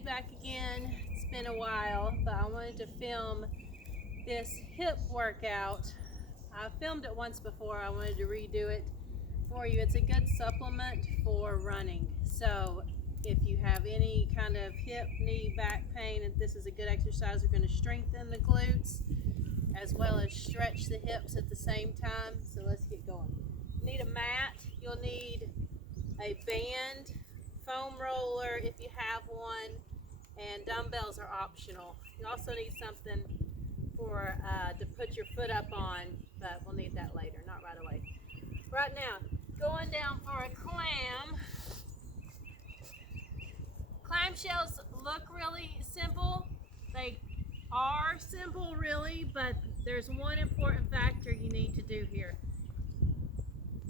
me back again. It's been a while, but I wanted to film this hip workout. I filmed it once before. I wanted to redo it for you. It's a good supplement for running. So if you have any kind of hip, knee, back pain, this is a good exercise. We're going to strengthen the glutes as well as stretch the hips at the same time. So let's get going. You need a mat. You'll need a band, foam roller if you have one, and dumbbells are optional. You also need something for to put your foot up on, but we'll need that later, not right away. Right now, going down for a clam. Clam shells look really simple. They are simple really, but there's one important factor you need to do here.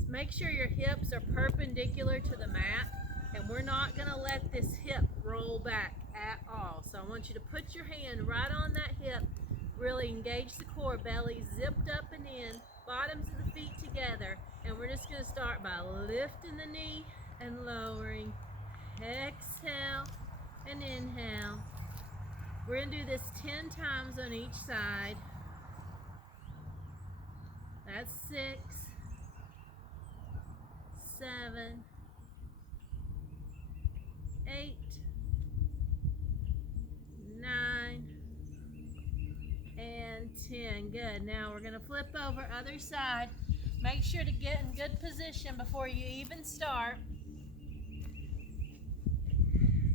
Make sure your hips are perpendicular to the mat, and we're not going to let this hip roll back at all. So I want you to put your hand right on that hip, really engage the core, belly zipped up and in, bottoms of the feet together, and we're just going to start by lifting the knee and lowering. Exhale and inhale. We're going to do this 10 times on each side. That's 6, 7, 8, 9, and 10. Good. Now we're going to flip over other side. Make sure to get in good position before you even start.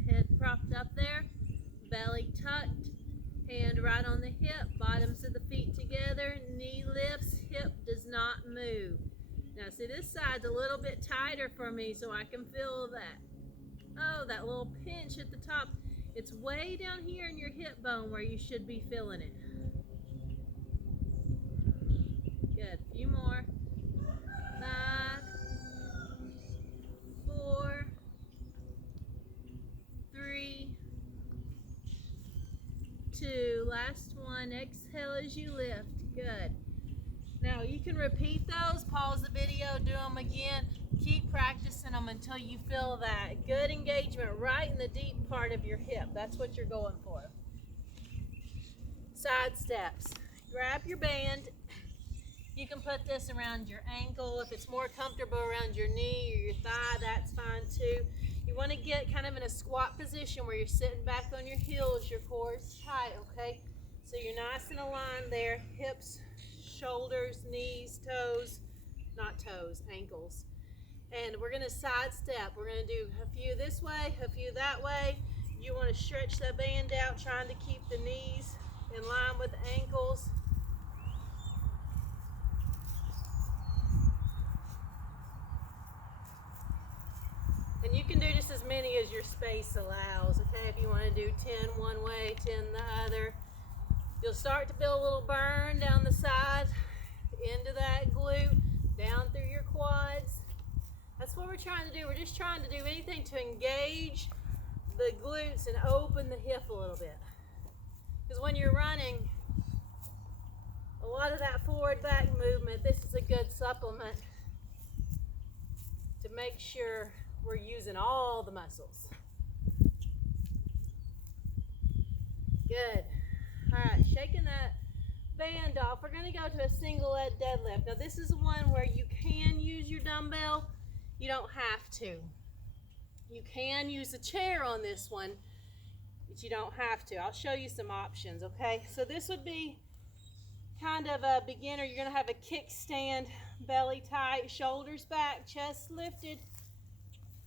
Head propped up there, belly tucked, hand right on the hip, bottoms of the feet together, knee lifts, hip does not move. Now see, this side's a little bit tighter for me, so I can feel that, oh, that little pinch at the top. It's way down here in your hip bone where you should be feeling it. Good, a few more. 5, 4, 3, 2, last one. Exhale as you lift. Good. Now you can repeat those, pause the video, do them again, keep practicing them until you feel that good engagement right in the deep part of your hip. That's what you're going for. Side steps. Grab your band. You can put this around your ankle. If it's more comfortable around your knee or your thigh, that's fine too. You want to get kind of in a squat position where you're sitting back on your heels, your core is tight, okay? So you're nice and aligned there, hips, shoulders, knees, toes, not toes, ankles. And we're going to side step. We're going to do a few this way, a few that way. You want to stretch that band out, trying to keep the knees in line with the ankles. And you can do just as many as your space allows, okay? If you want to do 10 one way, 10 the other. You'll start to feel a little burn down the sides, into that glute, down through your quads. That's what we're trying to do. We're just trying to do anything to engage the glutes and open the hip a little bit. Because when you're running, a lot of that forward back movement, this is a good supplement to make sure we're using all the muscles. Good. All right, shaking that band off. We're going to go to a single leg deadlift. Now this is one where you can use your dumbbell. You don't have to. You can use a chair on this one, but you don't have to. I'll show you some options, okay? So this would be kind of a beginner. You're going to have a kickstand, belly tight, shoulders back, chest lifted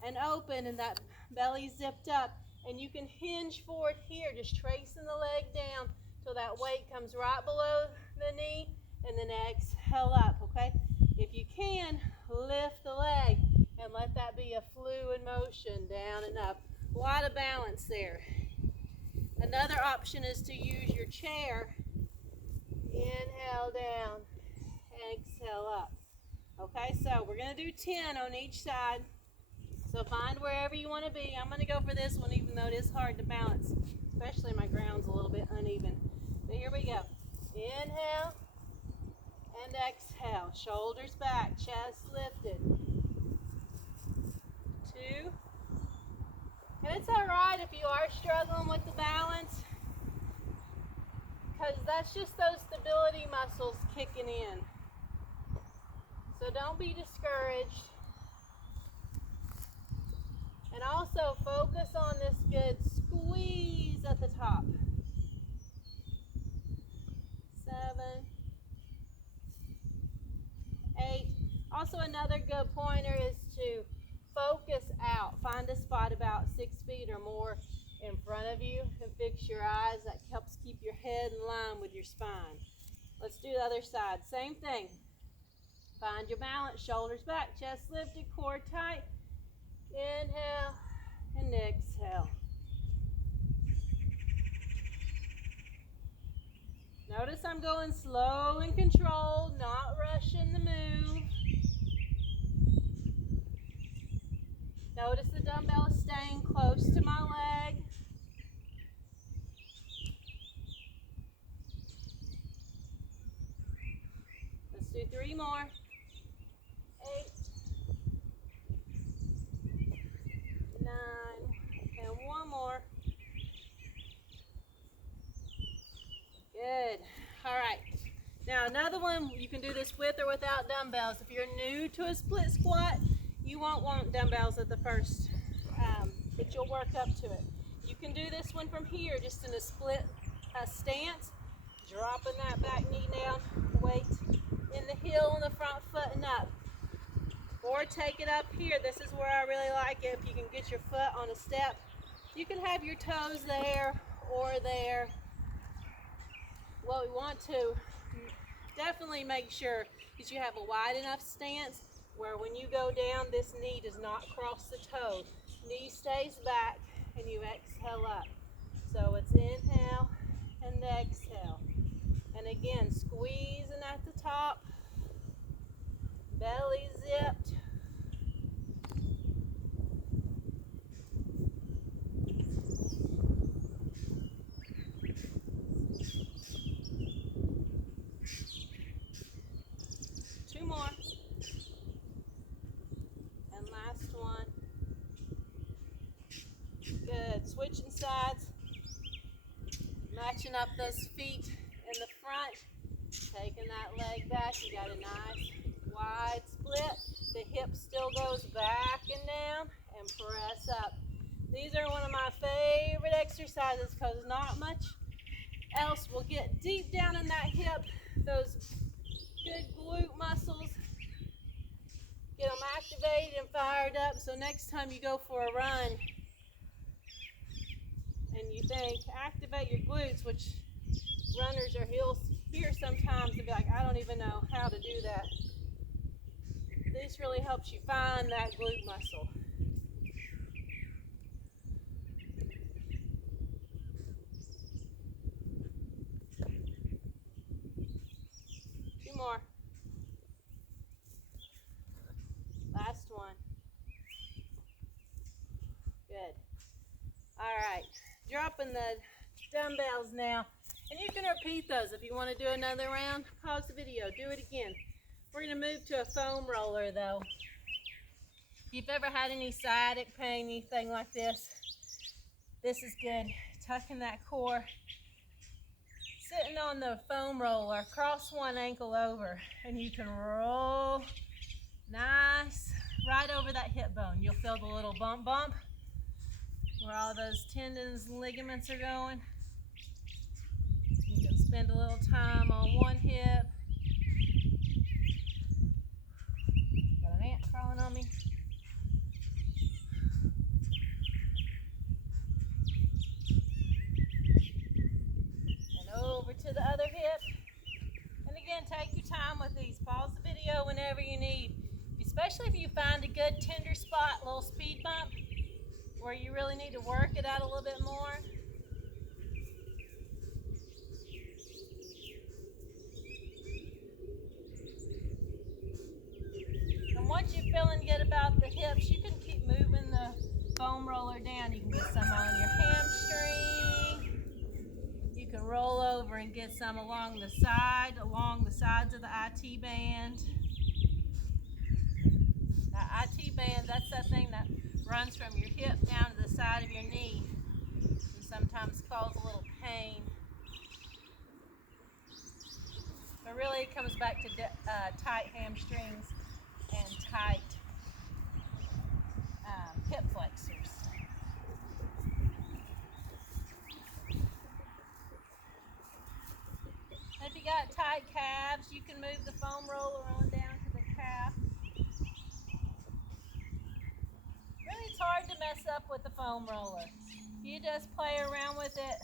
and open, and that belly zipped up. And you can hinge forward here, just tracing the leg down till that weight comes right below the knee, and then exhale up, okay? If you can, lift the leg and let that be a fluid motion down and up. A lot of balance there. Another option is to use your chair. Inhale down, exhale up. Okay, so we're going to do 10 on each side. So find wherever you want to be. I'm going to go for this one, even though it is hard to balance, especially my ground's a little bit uneven. But here we go. Inhale and exhale. Shoulders back, chest lifted. 2. And it's all right if you are struggling with the balance, because that's just those stability muscles kicking in. So don't be discouraged. And also focus on this good squeeze at the top. 7, 8. Also another good pointer is to focus out. Find a spot about 6 feet or more in front of you and fix your eyes. That helps keep your head in line with your spine. Let's do the other side. Same thing. Find your balance, shoulders back, chest lifted, core tight. Inhale and exhale. Notice I'm going slow and controlled, not rushing the move. Notice the dumbbell is staying close to my leg. Let's do 3 more. 8, 9, and 1 more. Good. All right. Now another one, you can do this with or without dumbbells. If you're new to a split squat, you won't want dumbbells at the first, but you'll work up to it. You can do this one from here, just in a split stance, dropping that back knee down, weight in the heel and the front foot and up. Or take it up here. This is where I really like it. If you can get your foot on a step, you can have your toes there or there. What we want to definitely make sure that you have a wide enough stance where when you go down, this knee does not cross the toe. Knee stays back and you exhale up. So it's inhale and exhale. And again, squeezing at the top, belly zipped. More. And last one. Good. Switching sides. Matching up those feet in the front. Taking that leg back. You got a nice wide split. The hip still goes back and down and press up. These are one of my favorite exercises because not much else will get deep down in that hip. Those good glute muscles, get them activated and fired up, so next time you go for a run and you think activate your glutes, which runners are here sometimes to be like, I don't even know how to do that. This really helps you find that glute muscle. More. Last one. Good. All right. Dropping the dumbbells now. And you can repeat those if you want to do another round. Pause the video. Do it again. We're going to move to a foam roller though. If you've ever had any sciatic pain, anything like this, this is good. Tucking that core. Sitting on the foam roller, cross one ankle over, and you can roll nice right over that hip bone. You'll feel the little bump where all those tendons and ligaments are going. You can spend a little time on one hip. Got an ant crawling on me. Over to the other hip. And again, take your time with these. Pause the video whenever you need. Especially if you find a good tender spot, a little speed bump, where you really need to work it out a little bit more. And once you're feeling good about the hips, you can keep moving the foam roller down. You can get some on your hamstring. You can roll over and get some along the sides of the IT band. That IT band, that's that thing that runs from your hip down to the side of your knee. really comes back to tight hamstrings and tight hip flexors. If you got tight calves, you can move the foam roller on down to the calf. Really, it's hard to mess up with the foam roller. You just play around with it,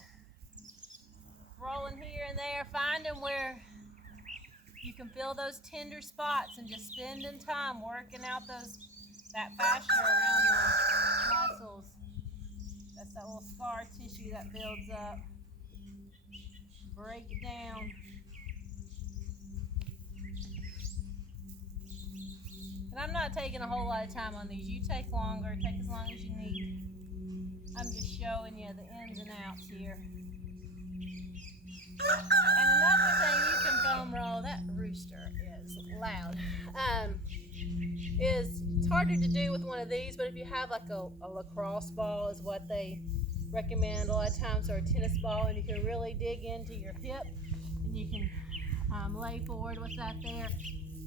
rolling here and there, finding where you can feel those tender spots and just spending time working out that fascia around the muscles. That's that little scar tissue that builds up. Break it down. And I'm not taking a whole lot of time on these. You take longer, take as long as you need. I'm just showing you the ins and outs here. And another thing you can foam roll, that rooster is loud, is it's harder to do with one of these, but if you have like a lacrosse ball is what they recommend a lot of times, or a tennis ball, and you can really dig into your hip and you can lay forward with that there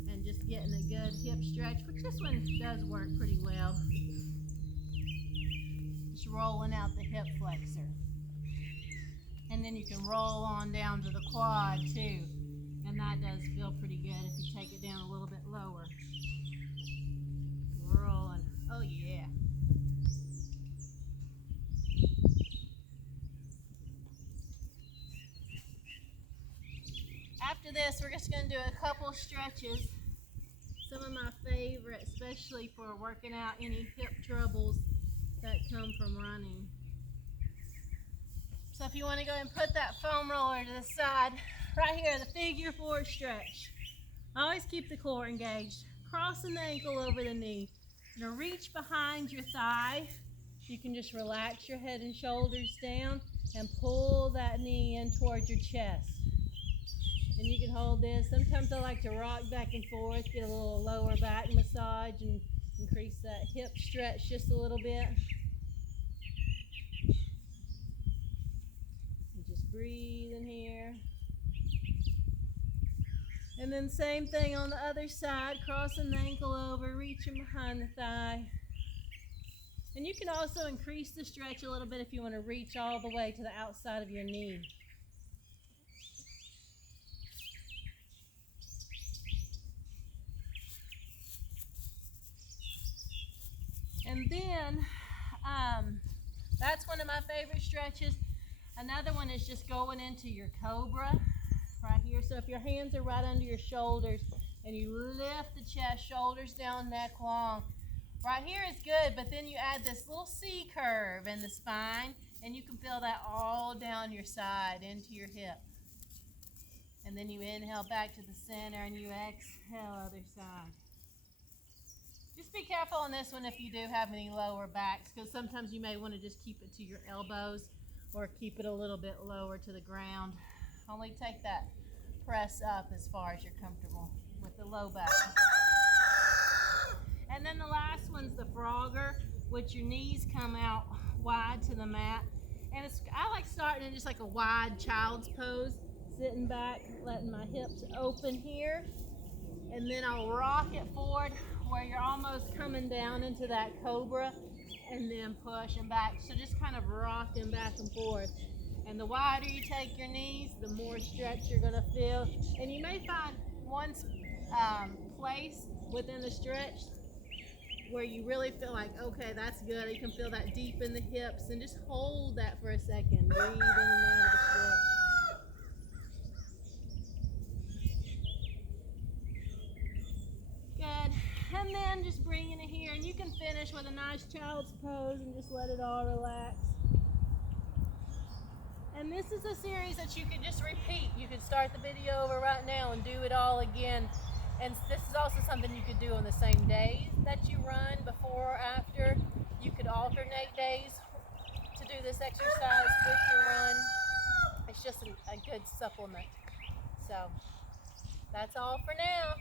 and just getting a good hip stretch, which this one does work pretty well. Just rolling out the hip flexor. And then you can roll on down to the quad too. And that does feel pretty good if you take it down a little bit lower. Rolling. Oh yeah. After this, we're just going to do a couple stretches. Some of my favorite, especially for working out any hip troubles that come from running. So if you want to go ahead and put that foam roller to the side, right here, the figure 4 stretch. Always keep the core engaged. Crossing the ankle over the knee. Now reach behind your thigh. You can just relax your head and shoulders down and pull that knee in towards your chest. And you can hold this. Sometimes I like to rock back and forth, get a little lower back massage and increase that hip stretch just a little bit. And just breathe in here. And then same thing on the other side, crossing the ankle over, reaching behind the thigh. And you can also increase the stretch a little bit if you want to reach all the way to the outside of your knee. And then, that's one of my favorite stretches. Another one is just going into your cobra right here. So if your hands are right under your shoulders and you lift the chest, shoulders down, neck long. Right here is good, but then you add this little C curve in the spine and you can feel that all down your side into your hip. And then you inhale back to the center and you exhale other side. Just be careful on this one if you do have any lower backs, because sometimes you may want to just keep it to your elbows or keep it a little bit lower to the ground. Only take that press up as far as you're comfortable with the low back. And then the last one's the frogger, which your knees come out wide to the mat. And I like starting in just like a wide child's pose, sitting back, letting my hips open here. And then I'll rock it forward where you're almost coming down into that cobra and then pushing back. So just kind of rocking back and forth. And the wider you take your knees, the more stretch you're gonna feel. And you may find one place within the stretch where you really feel like, okay, that's good. You can feel that deep in the hips, and just hold that for a second. Breathe in and out of the stretch. Good. And then just bringing it here, and you can finish with a nice child's pose and just let it all relax. And this is a series that you can just repeat. You can start the video over right now and do it all again. And this is also something you could do on the same days that you run, before or after. You could alternate days to do this exercise with your run. It's just a good supplement. So that's all for now.